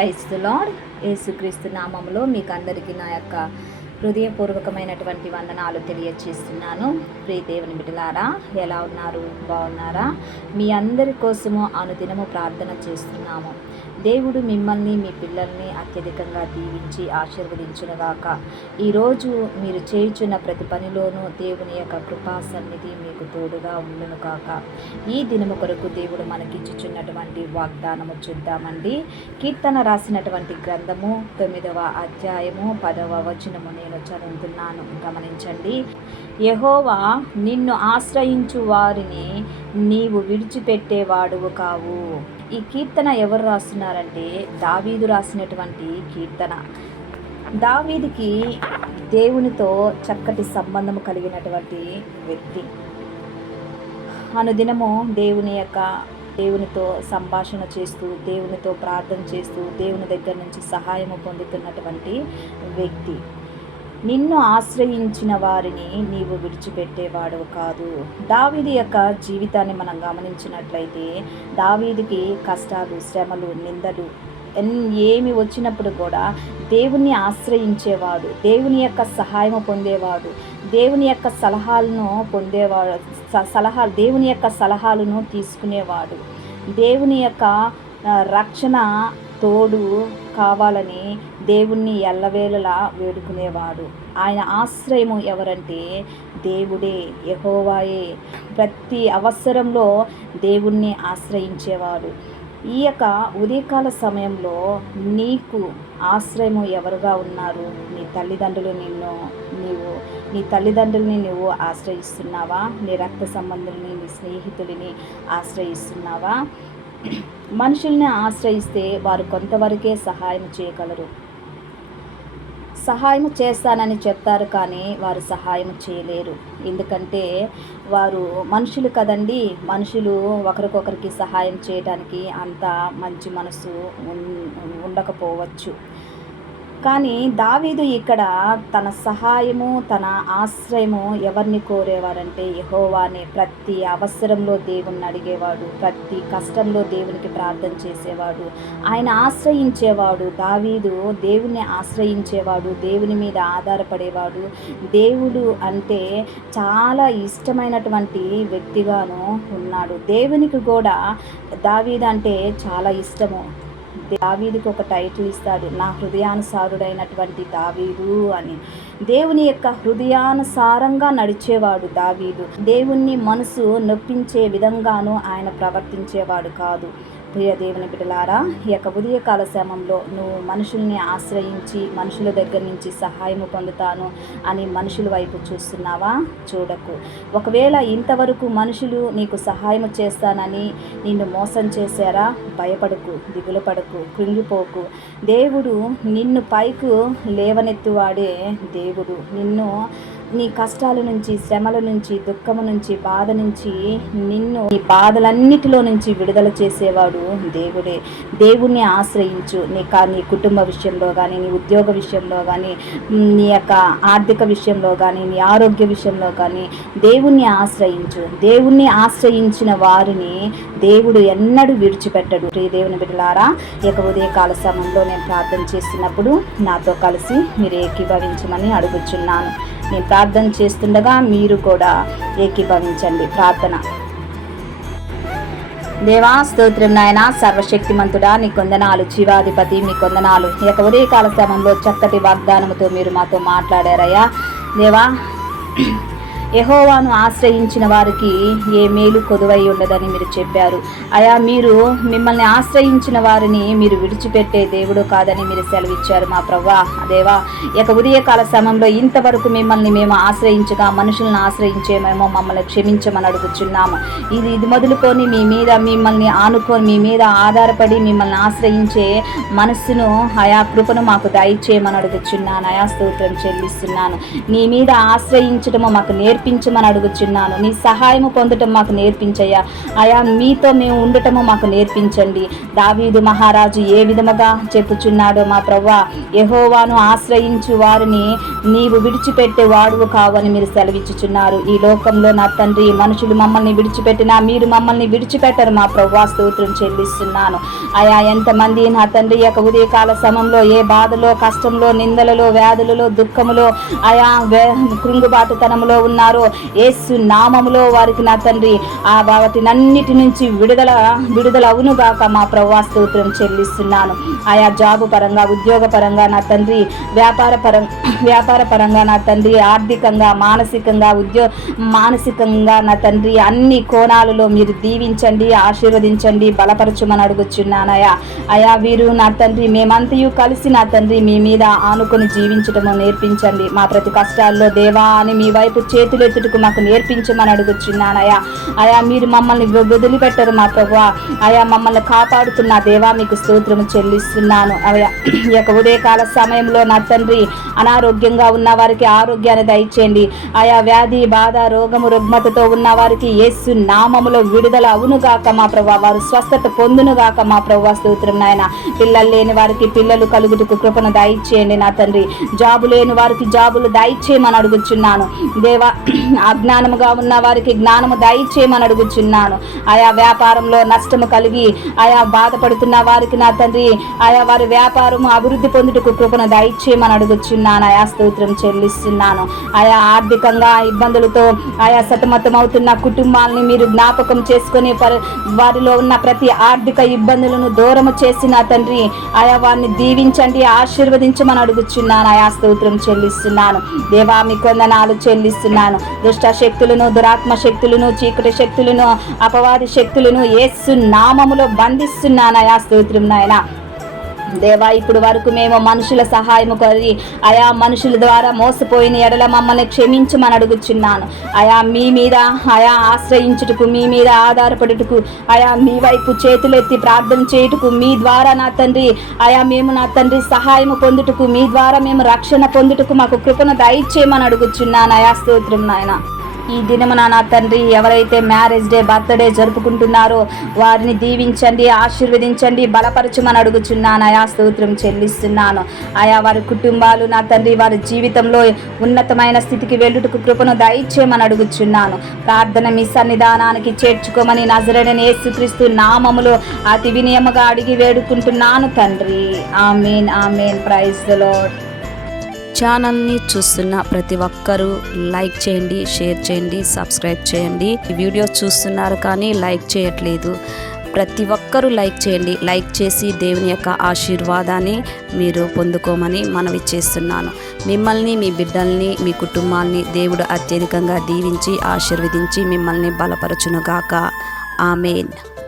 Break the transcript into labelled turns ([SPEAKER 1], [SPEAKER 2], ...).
[SPEAKER 1] క్రైస్తు lord యేసుక్రీస్తు నామంలో మీకు అందరికీ నా యొక్క హృదయపూర్వకమైనటువంటి వందనాలు తెలియచేస్తున్నాను. ప్రియ దేవుని బిడ్డలారా ఎలా ఉన్నారు? బాగున్నారా? మీ అందరి కోసము అనుదినము ప్రార్థన చేస్తున్నాము. దేవుడు మిమ్మల్ని మీ పిల్లల్ని అత్యధికంగా దీవించి ఆశీర్వదించునుగాక. ఈరోజు మీరు చేయుచున్న ప్రతి పనిలోనూ దేవుని యొక్క కృపా సన్నిధి మీకు తోడుగా ఉండును కాక ఈ దినము కొరకు దేవుడు మనకిచ్చుచున్నటువంటి వాగ్దానము చూద్దామండి. కీర్తన రాసినటువంటి గ్రంథము తొమ్మిదవ అధ్యాయము పదవ వచనము నేను చదువుతున్నాను గమనించండి యహోవా నిన్ను ఆశ్రయించు వారిని నీవు విడిచిపెట్టేవాడువు కావు. ఈ కీర్తన ఎవరు రాస్తున్నారంటే దావీదు రాసినటువంటి కీర్తన. దావీదికి దేవునితో చక్కటి సంబంధం కలిగినటువంటి వ్యక్తి. అనుదినము దేవుని యొక్క దేవునితో సంభాషణ చేస్తూ దేవునితో ప్రార్థన చేస్తూ దేవుని దగ్గర నుంచి సహాయము పొందుతున్నటువంటి వ్యక్తి. నిన్ను ఆశ్రయించిన వారిని నీవు విడిచిపెట్టేవాడు కాదు. దావీది యొక్క జీవితాన్ని మనం గమనించినట్లయితే దావీదికి కష్టాలు శ్రమలు నిందలు ఎన్ ఏమి వచ్చినప్పుడు కూడా దేవుణ్ణి ఆశ్రయించేవాడు దేవుని యొక్క సహాయం పొందేవాడు దేవుని యొక్క సలహాలను పొందేవాడు స- సలహా దేవుని యొక్క సలహాలను తీసుకునేవాడు. దేవుని యొక్క రక్షణ తోడు కావాలని దేవుణ్ణి ఎల్లవేళలా వేడుకునేవాడు. ఆయన ఆశ్రయము ఎవరంటే దేవుడే యహోవాయే. ప్రతి అవసరంలో దేవుణ్ణి ఆశ్రయించేవాడు. ఈ యొక్క ఉదయకాల సమయంలో నీకు ఆశ్రయము ఎవరుగా ఉన్నారు? నీ తల్లిదండ్రులు నిన్ను నీవు నీ తల్లిదండ్రుల్ని నువ్వు ఆశ్రయిస్తున్నావా? నీ రక్త సంబంధుల్ని నీ స్నేహితుడిని ఆశ్రయిస్తున్నావా? మనుషుల్ని ఆశ్రయిస్తే వారు కొంతవరకే సహాయం చేయగలరు. సహాయం చేస్తానని చెప్తారు కానీ వారు సహాయం చేయలేరు. ఎందుకంటే వారు మనుషులు కదండి. మనుషులు ఒకరికొకరికి సహాయం చేయడానికి అంత మంచి మనసు ఉండకపోవచ్చు. కానీ దావీదు ఇక్కడ తన సహాయము తన ఆశ్రయము ఎవరిని కోరేవారంటే యహోవానే. ప్రతి అవసరంలో దేవుణ్ణి అడిగేవాడు ప్రతి కష్టంలో దేవునికి ప్రార్థన చేసేవాడు ఆయన ఆశ్రయించేవాడు దావీదు దేవుణ్ణి ఆశ్రయించేవాడు దేవుని మీద ఆధారపడేవాడు. దేవుడు అంటే చాలా ఇష్టమైనటువంటి వ్యక్తిగాను ఉన్నాడు. దేవునికి కూడా దావీదు అంటే చాలా ఇష్టము. దావీదుకు ఒక టైటిల్ ఇస్తాడు. నా హృదయానుసారుడైనటువంటి దావీదు అని. దేవుని యొక్క హృదయానుసారంగా నడిచేవాడు దావీదు. దేవుణ్ణి మనసు నొప్పించే విధంగాను ఆయన ప్రవర్తించేవాడు కాదు. ప్రియ దేవుని బిడ్డలారా ఈ యొక్క ఉదయకాల శ్రమంలో నువ్వు మనుషుల్ని ఆశ్రయించి మనుషుల దగ్గర నుంచి సహాయం పొందుతాను అని మనుషుల వైపు చూస్తున్నావా? చూడకు. ఒకవేళ ఇంతవరకు మనుషులు నీకు సహాయం చేస్తానని నిన్ను మోసం చేశారా? భయపడకు దిగులు పడకు కృంగిపోకు. దేవుడు నిన్ను పైకు లేవనెత్తువాడే దేవుడు. నిన్ను నీ కష్టాల నుంచి శ్రమల నుంచి దుఃఖము నుంచి బాధ నుంచి నిన్ను నీ బాధలన్నిటిలో నుంచి విడుదల చేసేవాడు దేవుడే. దేవుణ్ణి ఆశ్రయించు. నీ కా నీ కుటుంబ విషయంలో కానీ నీ ఉద్యోగ విషయంలో కానీ నీ యొక్క ఆర్థిక విషయంలో కానీ నీ ఆరోగ్య విషయంలో కానీ దేవుణ్ణి ఆశ్రయించు. దేవుణ్ణి ఆశ్రయించిన వారిని దేవుడు ఎన్నడూ విడిచిపెట్టడు. ప్రియ దేవుని బిడ్డలారా ఇక యొక్క ఉదయకాల సమయంలో నేను ప్రార్థన చేస్తున్నప్పుడు నాతో కలిసి మీరు ఏకీభవించమని అడుగుచున్నాను. నేను ప్రార్థన చేస్తుండగా మీరు కూడా ఏకీభవించండి. ప్రార్థన. దేవా స్తోత్రం నాయన సర్వశక్తిమంతుడా నీ కొందనాలు జీవాధిపతి మీ కొందనాలు ఈ యొక్క ఉదయకాల క్రమంలో చక్కటి వాగ్దానముతో మీరు మాతో మాట్లాడారయ్యా. దేవా యహోవాను ఆశ్రయించిన వారికి ఏ మేలు కొదువై ఉండదని మీరు చెప్పారు. అయా మీరు మిమ్మల్ని ఆశ్రయించిన వారిని మీరు విడిచిపెట్టే దేవుడు కాదని మీరు సెలవిచ్చారు మా ప్రవ్వా. దేవా ఇక యొక్క ఉదయకాల సమయంలో ఇంతవరకు మిమ్మల్ని మేము ఆశ్రయించగా మనుషులను ఆశ్రయించేమేమో మమ్మల్ని క్షమించమని అడుగుచున్నాము. ఇది ఇది మొదలుకొని మీ మీద మిమ్మల్ని ఆనుకొని మీ మీద ఆధారపడి మిమ్మల్ని ఆశ్రయించే మనస్సును ఆయా కృపను మాకు దయచేయమని అడుగుచున్నాను. అయా స్తోత్రం చెల్లిస్తున్నాను. నీ మీద ఆశ్రయించడము మాకు నేర్పు నేర్పించమని అడుగుచున్నాను. నీ సహాయము పొందటం మాకు నేర్పించయ్యా. అయా మీతో మేము ఉండటము మాకు నేర్పించండి. దావీదు మహారాజు ఏ విధముగా చెప్పుచున్నాడో మా ప్రవ్వా యహోవాను ఆశ్రయించు వారిని నీవు విడిచిపెట్టే వాడువు కావని మీరు సెలవిచ్చుచున్నారు. ఈ లోకంలో నా తండ్రి మనుషులు మమ్మల్ని విడిచిపెట్టినా మీరు మమ్మల్ని విడిచిపెట్టరు. మా ప్రవ్వా స్తోత్రం చెల్లిస్తున్నాను. అయా ఎంతమంది నా తండ్రి యొక్క ఉదయకాల సమయంలో ఏ బాధలో కష్టంలో నిందలలో వ్యాధులలో దుఃఖములో అయా కృంగుబాటుతనంలో ఉన్నారు. ఉన్నారో ఏసు నామములో వారికి నా తండ్రి ఆ వాటినన్నిటి నుంచి విడుదల విడుదల అవునుగాక మా ప్రవ్వా స్తోత్రం చెల్లిస్తున్నాను. ఆయా జాబు పరంగా ఉద్యోగ పరంగా నా తండ్రి వ్యాపార పరం వ్యాపార పరంగా నా తండ్రి ఆర్థికంగా మానసికంగా ఉద్యో మానసికంగా నా తండ్రి అన్ని కోణాలలో మీరు దీవించండి ఆశీర్వదించండి బలపరచుమని అడుగుచున్నానయా అయా వీరు నా తండ్రి మేమంతయు కలిసి నా తండ్రి మీ మీద ఆనుకొని జీవించటము నేర్పించండి. మా ప్రతి కష్టాల్లో దేవా అని మీ వైపు చేతులెత్తుటకు మాకు నేర్పించమని అడుగుచున్నానయా అయా మీరు మమ్మల్ని వదిలిపెట్టరు మా ప్రభు అయా మమ్మల్ని కాపాడుతున్న దేవా మీకు స్తోత్రము చెల్లిస్తున్నాను. అయా ఈ యొక్క ఉదయకాల సమయంలో నా తండ్రి అనారోగ్యంగా ఉన్న వారికి ఆరోగ్యాన్ని దయచేయండి. ఆయా వ్యాధి బాధ రోగము రుగ్మతతో ఉన్న వారికి యేసు నామములో విడుదల అవునుగాక మా ప్రభా వారు స్వస్థత పొందునుగాక మా ప్రభా స్తోత్రం నాయన. పిల్లలు లేని వారికి పిల్లలు కలుగుటకు కృపను దయచేయండి నా తండ్రి. జాబు లేని వారికి జాబులు దయచేయమని అడుగుచున్నాను. దేవా అజ్ఞానముగా ఉన్న వారికి జ్ఞానము దయచేయమని అడుగుచున్నాను. ఆయా వ్యాపారంలో నష్టము కలిగి ఆయా బాధపడుతున్న వారికి నా తండ్రి ఆయా వారి వ్యాపారము అభివృద్ధి పొందుటకు కృపను దయచేయమని అడుగుచున్నాను. ఆయా స్తోత్రం చెల్లిస్తున్నాను. ఆయా ఆర్థికంగా ఇబ్బందులతో ఆయా సతమతం అవుతున్న కుటుంబాలని మీరు జ్ఞాపకం చేసుకుని వారిలో ఉన్న ప్రతి ఆర్థిక ఇబ్బందులను దూరము చేసిన తండ్రి ఆయా వారిని దీవించండి ఆశీర్వదించమని అడుగుచున్నాను. ఆయా స్తోత్రం చెల్లిస్తున్నాను. దేవా మీ కొందనాలు చెల్లిస్తున్నాను. దుష్ట శక్తులను దురాత్మ శక్తులను చీకటి శక్తులను అపవాది శక్తులను ఏసు నామములో బంధిస్తున్నానయా స్తోత్రం నాయన. దేవా ఇప్పుడు వరకు మేము మనుషుల సహాయము కొరి ఆయా మనుషుల ద్వారా మోసపోయిన ఎడల మమ్మల్ని క్షమించమని అడుగుచున్నాను. ఆయా మీ మీద ఆయా ఆశ్రయించుటకు మీ మీద ఆధారపడుటకు ఆయా మీ వైపు చేతులెత్తి ప్రార్థన చేయుటకు మీ ద్వారా నా తండ్రి ఆయా మేము నా తండ్రి సహాయము పొందుటకు మీ ద్వారా మేము రక్షణ పొందుటకు మాకు కృపను దయచేయమని అడుగుచున్నాను. ఆయా స్తోత్రం నాయన. ఈ దినమున నా తండ్రి ఎవరైతే మ్యారేజ్ డే బర్త్డే జరుపుకుంటున్నారో వారిని దీవించండి ఆశీర్వదించండి బలపరచమని అడుగుచున్నాను. ఆయా స్తోత్రం చెల్లిస్తున్నాను. ఆయా వారి కుటుంబాలు నా తండ్రి వారి జీవితంలో ఉన్నతమైన స్థితికి వెళ్ళుటకు కృపను దయచేయమని అడుగుచున్నాను. ప్రార్థన మీ సన్నిధానానికి చేర్చుకోమని నజరడని యేసుక్రీస్తు నామములో అతి వినియమగా అడిగి వేడుకుంటున్నాను తండ్రి. Amen amen. ప్రైజ్ లాడ్
[SPEAKER 2] ఛానల్ని చూస్తున్న ప్రతి ఒక్కరూ లైక్ చేయండి షేర్ చేయండి సబ్స్క్రైబ్ చేయండి. వీడియోస్ వీడియో చూస్తున్నారు కానీ లైక్ చేయట్లేదు. ప్రతి ఒక్కరూ లైక్ చేయండి. లైక్ చేసి దేవుని యొక్క ఆశీర్వాదాన్ని మీరు పొందుకోమని మనవి చేస్తున్నాను. మిమ్మల్ని మీ బిడ్డల్ని మీ కుటుంబాన్ని దేవుడు అత్యధికంగా దీవించి ఆశీర్వదించి మిమ్మల్ని బలపరచునుగాక. ఆమెన్.